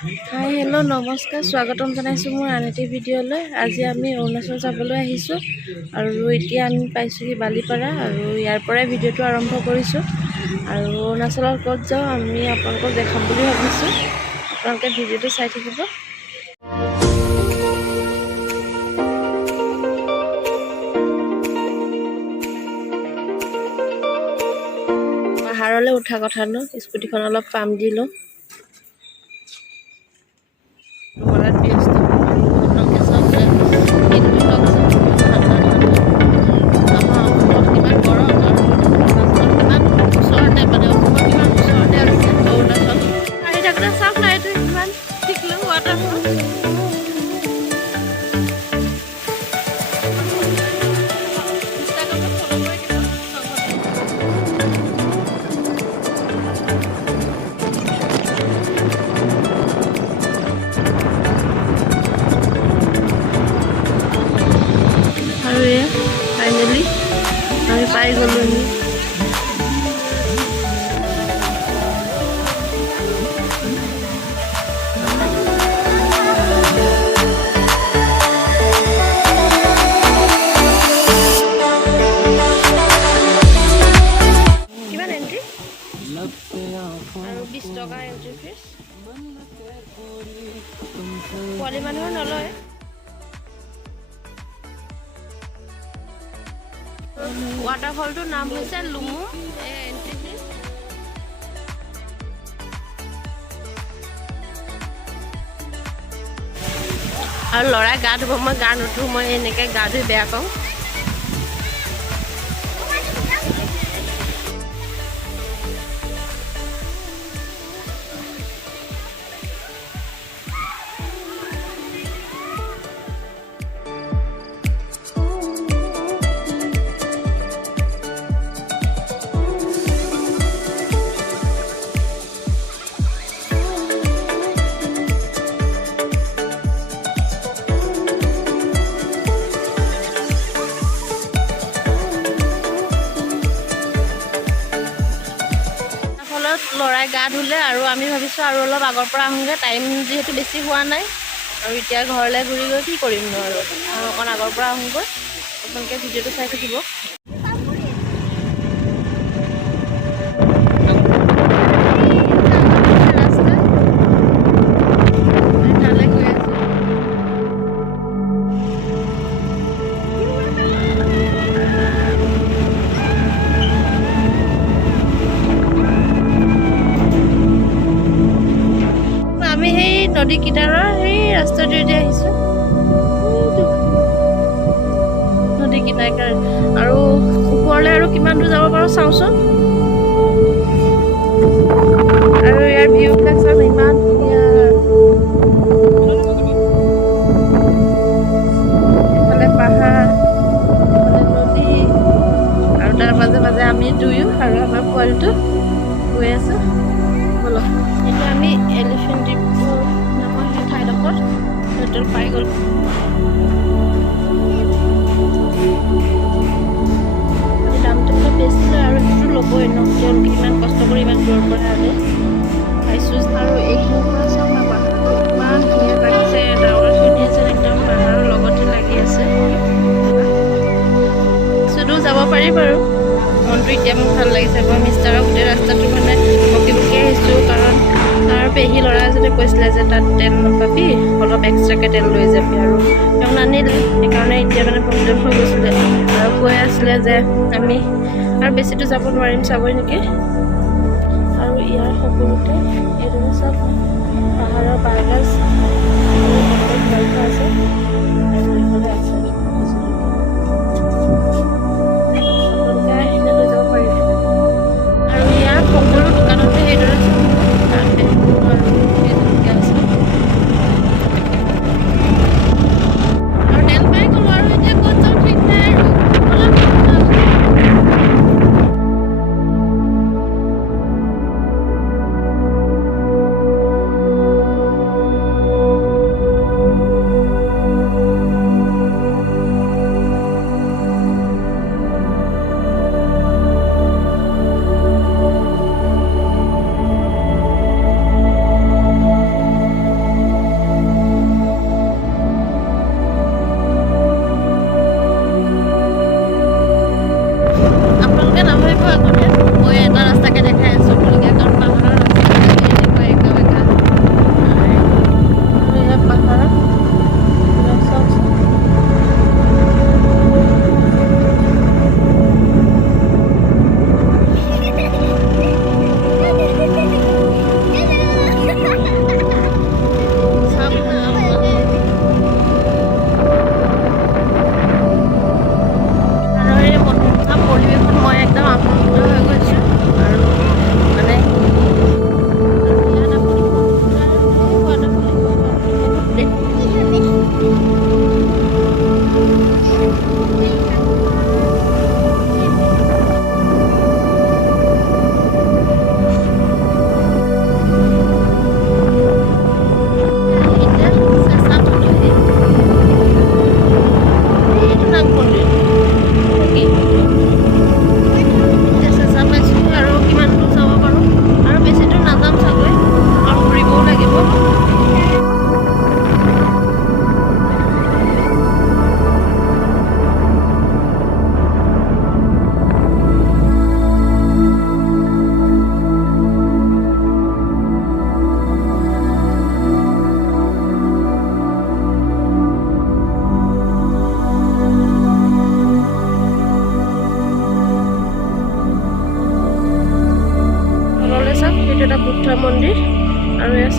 Hi hello' নমস্কাৰ, স্বাগতম জনাইছোঁ মোৰ আন এটি ভিডিঅ'লৈ। আজি আমি অৰুণাচল যাবলৈ আহিছোঁ আৰু এতিয়া আমি পাইছোঁহি বালিপাৰা আৰু ইয়াৰ পৰাই ভিডিঅ'টো আৰম্ভ কৰিছোঁ। আৰু অৰুণাচলৰ ক'ত যাওঁ আমি আপোনালোকক দেখাম বুলি ভাবিছোঁ। আপোনালোকে ভিডিঅ'টো চাই থাকিব। পাহাৰলৈ উঠা কথা ন, স্কুটিখন অলপ পাম দি লওঁ। ঘৰত ব্যস্ত আপোনালোকে চাওক দিনটো লওকচোন, ঠাণ্ডা আমাৰ অসমত কিমান গৰম আৰু অৰুণাচলত কিমান ওচৰতে, মানে অসমৰ কিমান ওচৰতে আছে অৰুণাচল। আহি থাকোঁতে চাওক না, এইটো কিমান টিকলো ৱাটাৰফল। ইনষ্টাগ্ৰামত ফ'ল' কৰি দিব। আৰু এয়া ফাইনেলি আমি পাই গ'লোহি। কিমান এণ্ট্ৰি? আৰু 20 টকা এণ্ট্ৰি ফিজ। পোৱালি মানুহৰ নলয়। ৱাটাৰফলটোৰ নাম হৈছে লুমু। এণ্ট্ৰি ফিজ আৰু ল'ৰাই গা ধুব, মই গা নুধো, মই এনেকৈ গা ধুই বেয়া পাওঁ। ল'ৰাই গা ধুলে আৰু আমি ভাবিছোঁ আৰু অলপ আগৰ পৰা আহোঁগৈ, টাইম যিহেতু বেছি হোৱা নাই আৰু এতিয়া ঘৰলৈ ঘূৰি গৈ কি কৰিম নো আৰু অকণ আগৰ পৰা আহোঁগৈ। আপোনালোকে ভিডিঅ'টো চাই থাকিব। আমি সেই নদী কিনাৰৰ সেই ৰাস্তাটোৱেদি আহিছোঁ, নদী কিনাৰে। আৰু ওপৰলৈ আৰু কিমান দূৰ যাব পাৰোঁ চাওঁচোন। আৰু ইয়াৰ ভিউবিলাক চাওক, ইমান ধুনীয়া। এইফালে পাহাৰ, এইফালে নদী, আৰু তাৰ মাজে মাজে আমি দুয়ো আৰু আমাৰ পোৱালিটো গৈ আছোঁ। ব'লক, এতিয়া আমি এলিফেণ্ট ডিপো নামৰ সেই ঠাইডোখৰত হোটেল পাই গ'লোঁ। দামটো অলপ বেছি লয় আৰু সেইটোতো ল'বই ন, তেওঁলোকে ইমান কষ্ট কৰি ইমান দূৰৰ পৰা আনে। খাইছোঁ আৰু এইখিনিৰ পৰা চাওক না, পাহাৰটো ইমান ধুনীয়া লাগিছে, ডাৱৰখিনি যেন একদম পাহাৰৰ লগতে লাগি আছে। চুদো যাব পাৰি বাৰু, মনটো এতিয়া মোৰ ভাল লাগিছে। মই মিষ্টাৰক গোটেই ৰাস্তাটো মানে বকি বকি আহিছোঁ, কাৰণ তাৰ পেহী ল'ৰা এজনে কৈছিলে যে তাত তেল নাপাবি, অলপ এক্সট্ৰাকৈ তেল লৈ যাবি, আৰু তেওঁ নানিলে। সেইকাৰণে এতিয়া মানে প্ৰব্লেম হৈ গৈছিলে আৰু কৈ আছিলে যে আমি আৰু বেছিটো যাব নোৱাৰিম, চাবই নেকি। আৰু ইয়াৰ সকলোতে এইদৰে চব পাহাৰৰ বাঁহগাজ আছে। আৰু এইফালে আছে আপোনালোকে আহিলে লৈ যাব পাৰিব। আৰু ইয়াৰ সকলো দোকানতে সেইদৰে তাতে আৰু সেইদৰে আছে। আৰু তেল পাই গ'লোঁ আৰু এতিয়া ক'ত যাওঁ ঠিক নাই আৰু অলপ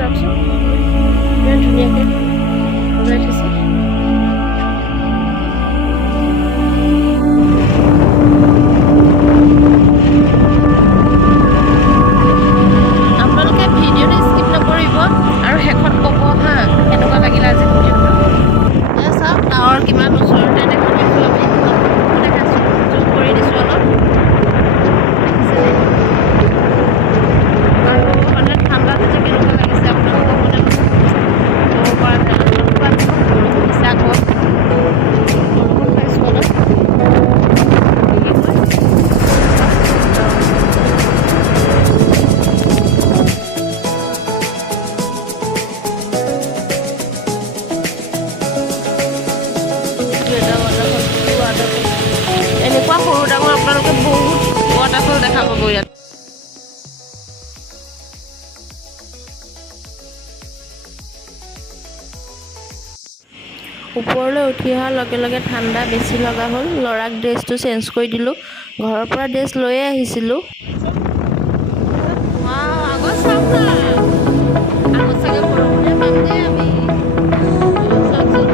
চাওকচোন ইমান ধুনীয়াকৈ সজাই থৈছে। আপোনালোকে ভিডিঅ'টো স্কিপ নকৰিব আৰু শেষত ক'ব হা কেনেকুৱা লাগিলে আজি ভিডিঅ'টো। চাওক ডাৱৰ কিমান ওচৰতে দেখা পাইছোঁ আমি, দেখাইছোঁ জুম কৰি দিছোঁ অলপ। আৰু মানে ঠাণ্ডাটো যে কেনেকুৱা লাগিছে আপোনালোকক মানে ক'ব পৰা নাই। বৰষুণ দিছে আকৌ, বৰষুণ পাইছোঁ অলপ। এনেকুৱা সৰু ডাঙৰ আপোনালোকে বহুত ৱাটাৰফল দেখা পাব ইয়াত। ওপৰলৈ উঠি অহাৰ লগে লগে ঠাণ্ডা বেছি লগা হ'ল। ল'ৰাক ড্ৰেছটো চেঞ্জ কৰি দিলোঁ, ঘৰৰ পৰা ড্ৰেছ লৈয়ে আহিছিলোঁ। আগত চাওক না, আগত চাগে বৰষুণে পাম দেই আমি। চাওকচোন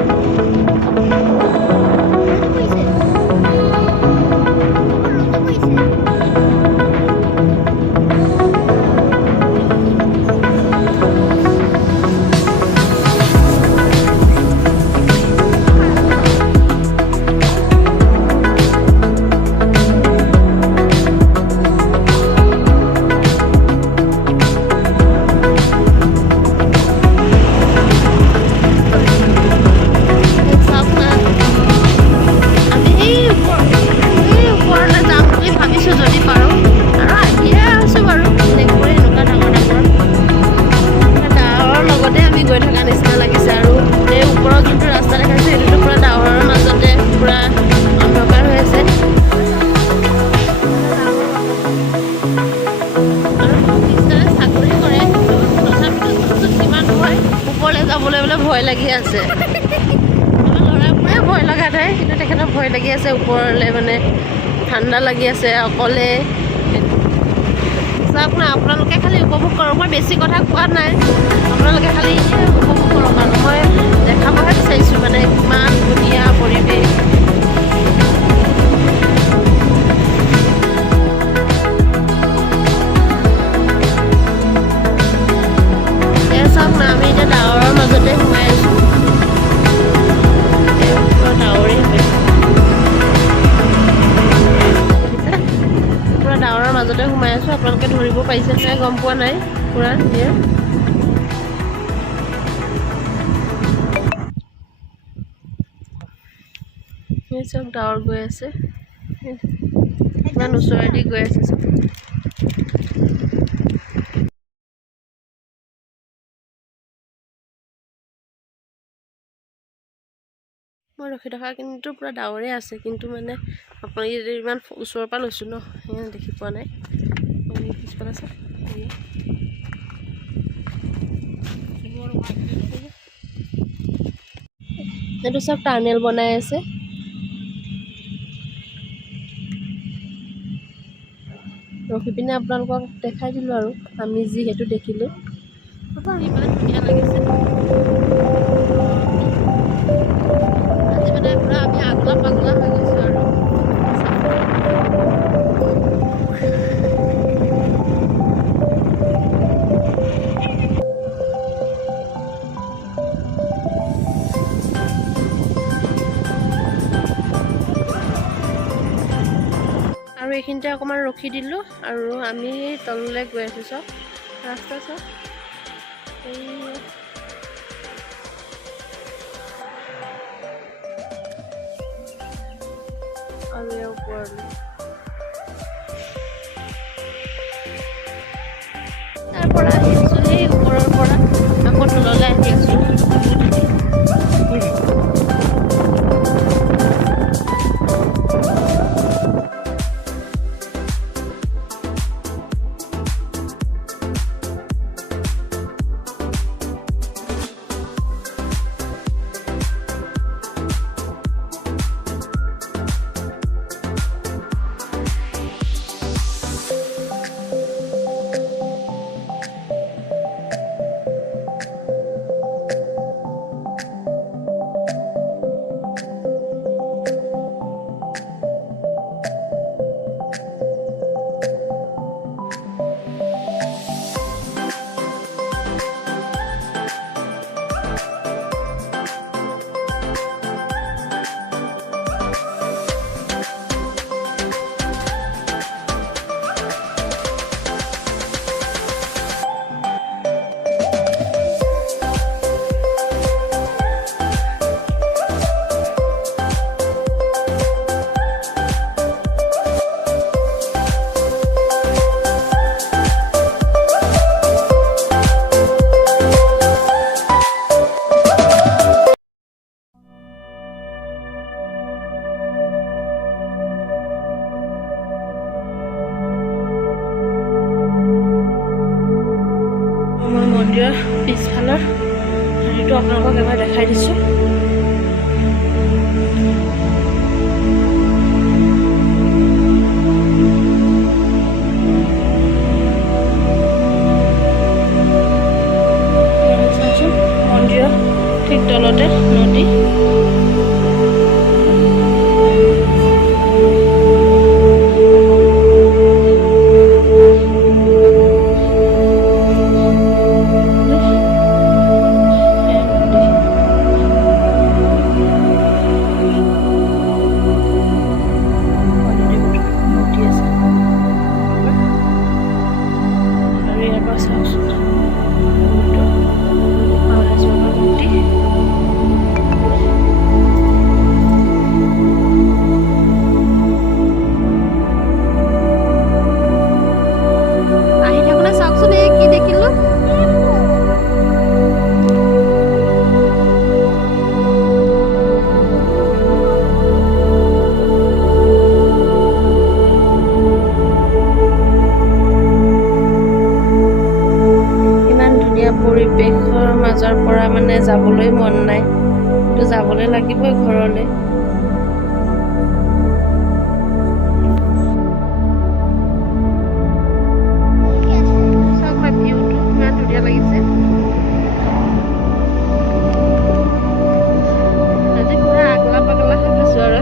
ভয় লাগি আছে। ল'ৰাবোৰে ভয় লগা নাই, কিন্তু তেখেতৰ ভয় লাগি আছে ওপৰলৈ, মানে ঠাণ্ডা লাগি আছে অকলে। চাওক না, আপোনালোকে খালি উপভোগ কৰক। মই বেছি কথা কোৱা নাই, আপোনালোকে খালি উপভোগ কৰক আৰু মই দেখাবহে বিচাৰিছোঁ মানে কিমান ধুনীয়া পৰিৱেশ। চাওক না, আমি এতিয়া ডাৱৰৰ মাজতে সোমাই আছোঁ। ডাৱৰে পুৰা ডাৱৰৰ মাজতে সোমাই আছোঁ। আপোনালোকে ধৰিব পাৰিছে নাই গম পোৱা নাই। পুৰা ধুনীয়া চব ডাৱৰ গৈ আছে, ইমান ওচৰেদি গৈ আছে চব। মই ৰখি থকা কিন্তু পুৰা ডাৱৰে আছে, কিন্তু মানে আপুনি যদি ইমান ওচৰৰ পৰা লৈছোঁ ন, সেইকাৰণে দেখি পোৱা নাই। পিছফালে আছে এইটো চব টাৰ্নেল বনাই আছে। ৰখি পিনে আপোনালোকক দেখাই দিলোঁ আৰু আমি যিহেতু দেখিলোঁ। ধুনীয়া লাগিছে। আজি মানে পুৰা আমি আগলা পাগলা হৈ গৈছোঁ আৰু। আৰু এইখিনিতে অকণমান ৰখি দিলোঁ আৰু আমি তললৈ গৈ আছোঁ। চব ৰাস্তা চব আৰু ইয়াৰ ওপৰলৈ তাৰ পৰা আহি আছোঁ, সেই ওপৰৰ পৰা আকৌ তললৈ আহি আছোঁ। পিছফালৰ হেৰিটো আপোনালোকক এবাৰ দেখাই দিছোঁ। মন্দিৰৰ ঠিক তলতে নদী। পৰিৱেশৰ মাজৰ পৰা মানে যাবলৈ মন নাই, কিন্তু যাবলৈ লাগিবই ঘৰলৈ। চাওক না ভিউটো ইমান ধুনীয়া লাগিছে। আজি পুৰা আগলা পাগলা হৈ গৈছো আৰু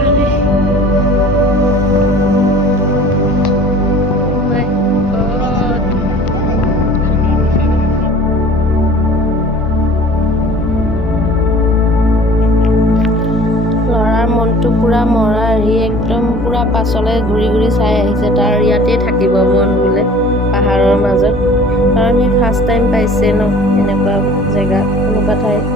মনটো পুৰা মৰা সি একদম পুৰা পাছলৈ ঘূৰি ঘূৰি চাই আহিছে, তাৰ ইয়াতেই থাকিব মন বোলে পাহাৰৰ মাজত, কাৰণ সি ফাৰ্ষ্ট টাইম পাইছে ন এনেকুৱা জেগা, এনেকুৱা ঠাই।